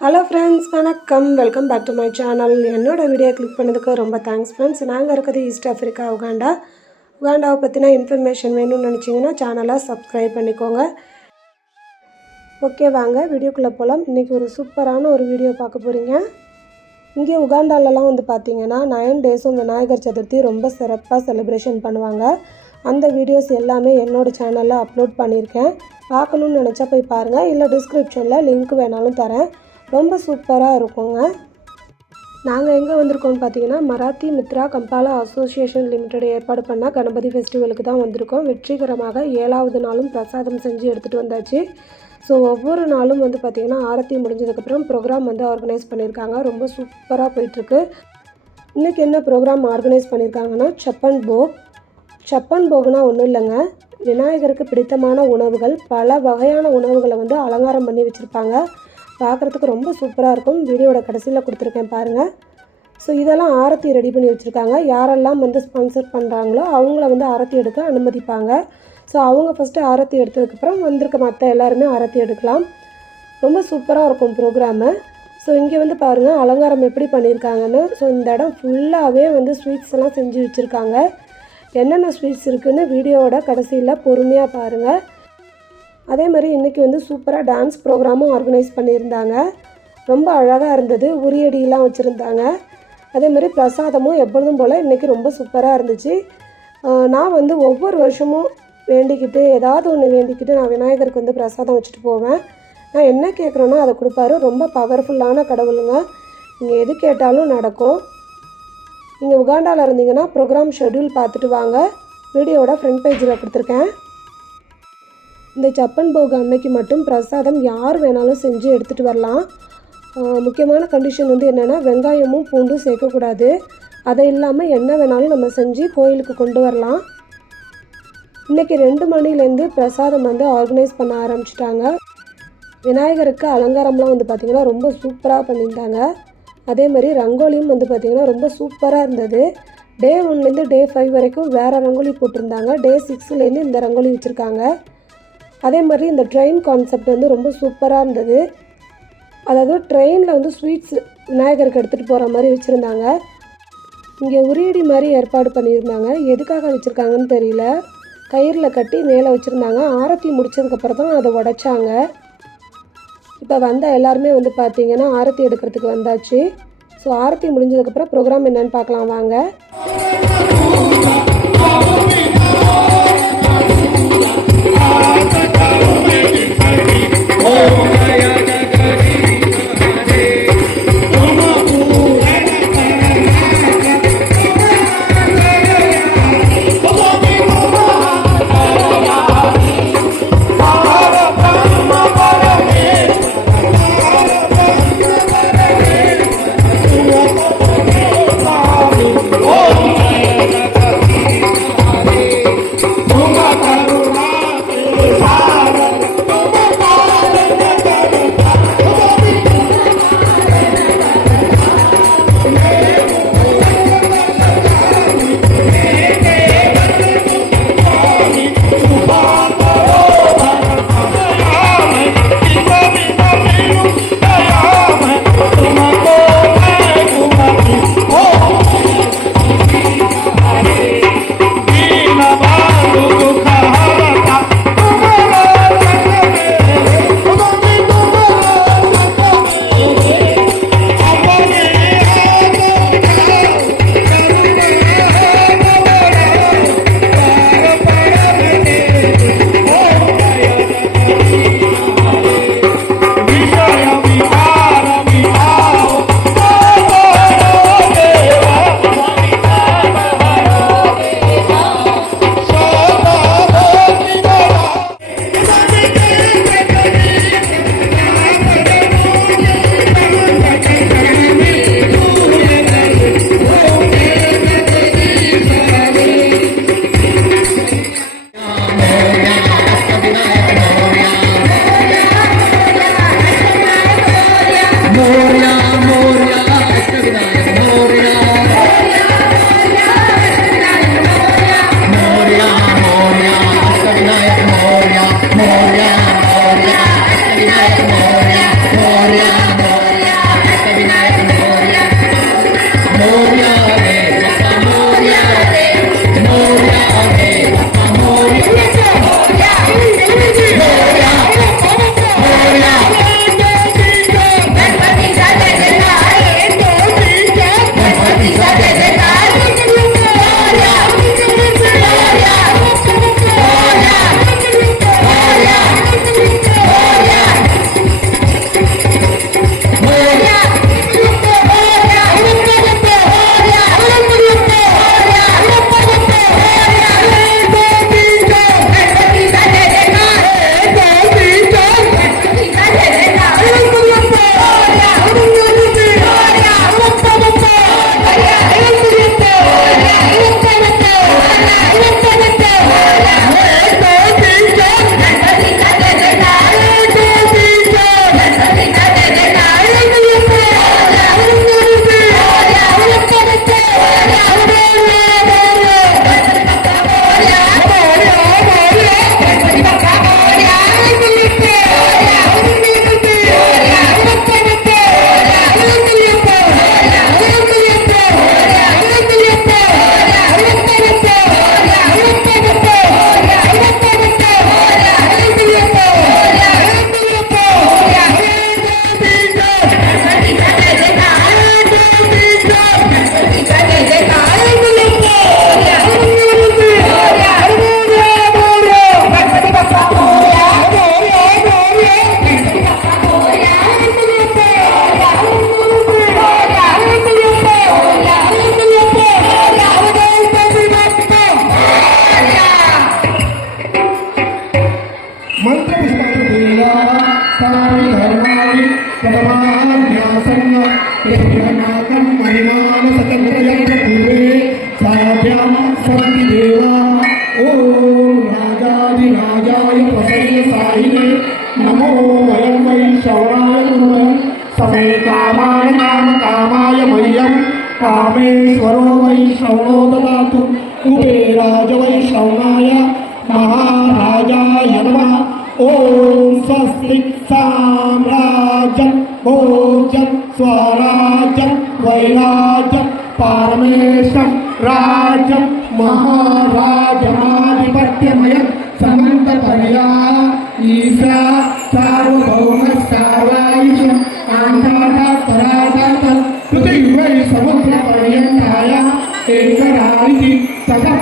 Hello friends வணக்கம். Welcome back to my channel என்னோட video click பண்ணதுக்கு ரொம்ப தேங்க்ஸ் ஃப்ரெண்ட்ஸ் நாங்கள் இருக்கிறது ஈஸ்ட் ஆஃப்ரிக்கா உகாண்டா உகாண்டாவை பற்றின இன்ஃபர்மேஷன் வேணும்னு நினச்சிங்கன்னா சேனலை சப்ஸ்கிரைப் பண்ணிக்கோங்க. ஓகே வாங்க. வீடியோக்குள்ளே போகலாம் இன்றைக்கி ஒரு சூப்பரான ஒரு வீடியோ பார்க்க போகிறீங்க இங்கே உகாண்டாலலாம் வந்து பார்த்தீங்கன்னா நயன் டேஸும் விநாயகர் சதுர்த்தி ரொம்ப சிறப்பாக செலிப்ரேஷன் பண்ணுவாங்க. அந்த வீடியோஸ் எல்லாமே என்னோடய சேனலில் அப்லோட் பண்ணியிருக்கேன். பார்க்கணுன்னு நினச்சா போய் பாருங்கள் இல்லை டிஸ்கிரிப்ஷனில் லிங்க் வேணாலும் தரேன். ரொம்ப சூப்பராக இருக்குங்க. நாங்கள் எங்கே வந்திருக்கோம்னு பார்த்தீங்கன்னா மராத்தி மித்ரா கம்பாலா அசோசியேஷன் லிமிடெட் ஏற்பாடு பண்ண கணபதி ஃபெஸ்டிவலுக்கு தான் வந்திருக்கோம். வெற்றிகரமாக ஏழாவது நாளும் பிரசாதம் செஞ்சு எடுத்துகிட்டு வந்தாச்சு. ஸோ ஒவ்வொரு நாளும் வந்து பார்த்திங்கன்னா ஆரத்தி முடிஞ்சதுக்கப்புறம் ப்ரோக்ராம் வந்து ஆர்கனைஸ் பண்ணியிருக்காங்க ரொம்ப சூப்பராக போயிட்டுருக்கு. இன்றைக்கி என்ன ப்ரோக்ராம் ஆர்கனைஸ் பண்ணியிருக்காங்கன்னா சப்பன் போக். சப்பன் போகுனா ஒன்றும் இல்லைங்க. விநாயகருக்கு பிடித்தமான உணவுகள் பல வகையான உணவுகளை வந்து அலங்காரம் பண்ணி வச்சுருப்பாங்க. பார்க்குறதுக்கு ரொம்ப சூப்பராக இருக்கும். வீடியோட கடைசியில் கொடுத்துருக்கேன் பாருங்கள் ஸோ இதெல்லாம் ஆரத்தி ரெடி பண்ணி வச்சுருக்காங்க. யாரெல்லாம் வந்து ஸ்பான்சர் பண்ணுறாங்களோ அவங்கள வந்து ஆரத்தி எடுக்க அனுமதிப்பாங்க. ஸோ அவங்க ஃபஸ்ட்டு ஆரத்தி எடுத்ததுக்கப்புறம் வந்திருக்க மற்ற எல்லாருமே ஆரத்தி எடுக்கலாம். ரொம்ப சூப்பராக இருக்கும் ப்ரோக்ராமு ஸோ இங்கே வந்து பாருங்கள் அலங்காரம் எப்படி பண்ணியிருக்காங்கன்னு ஸோ இந்த இடம் ஃபுல்லாகவே வந்து ஸ்வீட்ஸ் எல்லாம் செஞ்சு வச்சுருக்காங்க. என்னென்ன ஸ்வீட்ஸ் இருக்குதுன்னு வீடியோவோட கடைசியில் பொறுமையாக பாருங்கள் அதே மாதிரி இன்றைக்கி வந்து சூப்பராக டான்ஸ் ப்ரோக்ராமும் ஆர்கனைஸ் பண்ணியிருந்தாங்க. ரொம்ப அழகாக இருந்தது உரியடியெலாம் வச்சுருந்தாங்க. அதே மாதிரி பிரசாதமும் எப்பொழுதும் போல் இன்றைக்கி ரொம்ப சூப்பராக இருந்துச்சு. நான் வந்து ஒவ்வொரு வருஷமும் வேண்டிக்கிட்டு ஏதாவது ஒன்று வேண்டிக்கிட்டு நான் விநாயகருக்கு வந்து பிரசாதம் வச்சுட்டு போவேன். நான் என்ன கேட்குறேனோ அதை கொடுப்பாரு. ரொம்ப பவர்ஃபுல்லான கடவுளுங்க. நீங்கள் எது கேட்டாலும் நடக்கும். நீங்கள் உகாண்டாவில் இருந்தீங்கன்னா ப்ரோக்ராம் ஷெட்யூல் பார்த்துட்டு வாங்க. வீடியோவோட ஃப்ரண்ட் பேஜில் கொடுத்துருக்கேன். இந்த சப்பன் போக அன்னைக்கு மட்டும் பிரசாதம் யார் வேணாலும் செஞ்சு எடுத்துகிட்டு வரலாம். முக்கியமான கண்டிஷன் வந்து என்னென்னா வெங்காயமும் பூண்டும் சேர்க்கக்கூடாது. அதை இல்லாமல் என்ன வேணாலும் நம்ம செஞ்சு கோயிலுக்கு கொண்டு வரலாம். இன்றைக்கி ரெண்டு மணிலேருந்து பிரசாதம் வந்து ஆர்கனைஸ் பண்ண ஆரம்பிச்சிட்டாங்க. விநாயகருக்கு அலங்காரம்லாம் வந்து பார்த்திங்கன்னா ரொம்ப சூப்பராக பண்ணியிருந்தாங்க. அதே மாதிரி ரங்கோலியும் வந்து பார்த்திங்கன்னா ரொம்ப சூப்பராக இருந்தது. டே ஒன்லேருந்து டே ஃபைவ் வரைக்கும் வேறு ரங்கோலி போட்டிருந்தாங்க. டே சிக்ஸ்லேருந்து இந்த ரங்கோலி வச்சுருக்காங்க. அதே மாதிரி இந்த ட்ரெயின் கான்செப்ட் வந்து ரொம்ப சூப்பராக இருந்தது. அதாவது ட்ரெயினில் வந்து ஸ்வீட்ஸ் விநாயகருக்கு எடுத்துகிட்டு போகிற மாதிரி வச்சுருந்தாங்க. இங்கே உரியடி மாதிரி ஏற்பாடு பண்ணியிருந்தாங்க. எதுக்காக வச்சுருக்காங்கன்னு தெரியல. கயிறில் கட்டி மேலே வச்சுருந்தாங்க. ஆரத்தி முடித்ததுக்கப்புறம் தான் அதை உடைச்சாங்க. இப்போ வந்த எல்லாருமே வந்து பார்த்தீங்கன்னா ஆரத்தி எடுக்கிறதுக்கு வந்தாச்சு. ஸோ ஆரத்தி முடிஞ்சதுக்கப்புறம் ப்ரோக்ராம் என்னன்னு பார்க்கலாம் வாங்க. तानि धर्माणि प्रथमान्यासन्न यज्ञनाकं महिमानसतकृतयज्ञ पूर्वे साभ्यां सन्ति देवा ॐ राजाधिराजाय प्रसन्न साहिने नमो वयं वै शौराय नमः समे कामाय नाम कामाय मह्यं कामेश्वरो वै श्रवणो ददातु कुबेराज वै श्रवणाय महाराजाय नमः ॐ स्वस्ति साम्राज्यम भोजन स्वराज्यम वैराज्यम परमेश्वर राज्यम महाराजमाधिपत्यमय समन्त पर्या ईशा, सार्वभौम समुद्र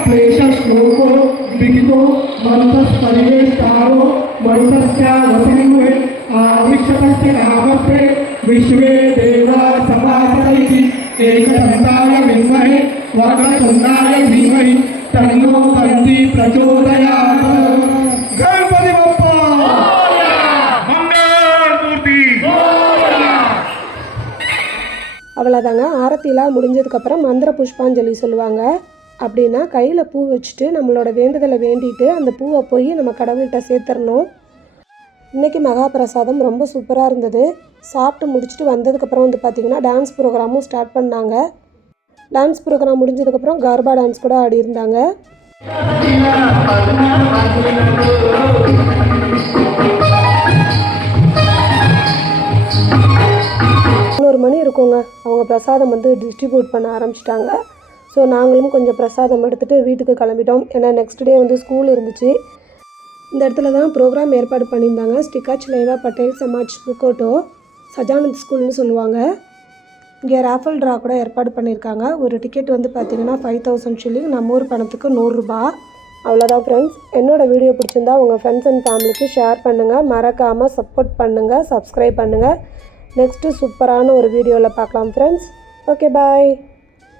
क्लेश श्लोको विदितो आविक्षतस्य कामस्ते विश्वे देवा सभासदैति एकदन्ताय विद्महे वक्रतुण्डाय धीमहि तन्नो दन्ति प्रचोदयात् गणपति बप्पा मंगलमूर्ति அவ்வளோதாங்க ஆரத்திலாம் முடிஞ்சதுக்கப்புறம் மந்திர புஷ்பாஞ்சலி சொல்லுவாங்க அப்படின்னா கையில் பூ வச்சுட்டு நம்மளோட வேண்டுதலை வேண்டிட்டு அந்த பூவை போய் நம்ம கடவுள்கிட்ட சேர்த்துடணும் இன்றைக்கி மகாபிரசாதம் ரொம்ப சூப்பராக இருந்தது. சாப்பிட்டு முடிச்சுட்டு வந்ததுக்கப்புறம் வந்து பார்த்திங்கன்னா டான்ஸ் ப்ரோக்ராமும் ஸ்டார்ட் பண்ணாங்க. டான்ஸ் ப்ரோக்ராம் முடிஞ்சதுக்கப்புறம் கர்பா டான்ஸ் கூட ஆடி இருந்தாங்க. பதினோரு மணி இருக்குங்க. அவங்க பிரசாதம் வந்து டிஸ்ட்ரிபியூட் பண்ண ஆரம்பிச்சிட்டாங்க. ஸோ நாங்களும் கொஞ்சம் பிரசாதம் எடுத்துகிட்டு வீட்டுக்கு கிளம்பிட்டோம். ஏன்னா நெக்ஸ்ட் டே வந்து ஸ்கூல் இருந்துச்சு. இந்த இடத்துல தான் ப்ரோக்ராம் ஏற்பாடு பண்ணியிருந்தாங்க. ஸ்டிகாச் லேவா பட்டேல் சமாஜ் புக்கோட்டோ சஜானந்த் ஸ்கூல்னு சொல்லுவாங்க. இங்கே ராஃபல் ட்ரா கூட ஏற்பாடு பண்ணியிருக்காங்க. ஒரு டிக்கெட் வந்து பார்த்தீங்கன்னா ஃபைவ் தௌசண்ட் ஷில்லிங் நம்ம ஊர் பணத்துக்கு நூறுரூபா அவ்வளோதான் ஃப்ரெண்ட்ஸ் என்னோடய வீடியோ பிடிச்சிருந்தா உங்கள் ஃப்ரெண்ட்ஸ் அண்ட் ஃபேமிலிக்கு ஷேர் பண்ணுங்கள் மறக்காமல் சப்போர்ட் பண்ணுங்கள் சப்ஸ்கிரைப் பண்ணுங்கள் நெக்ஸ்ட்டு சூப்பரான ஒரு வீடியோவில் பார்க்கலாம் ஃப்ரெண்ட்ஸ் ஓகே பாய்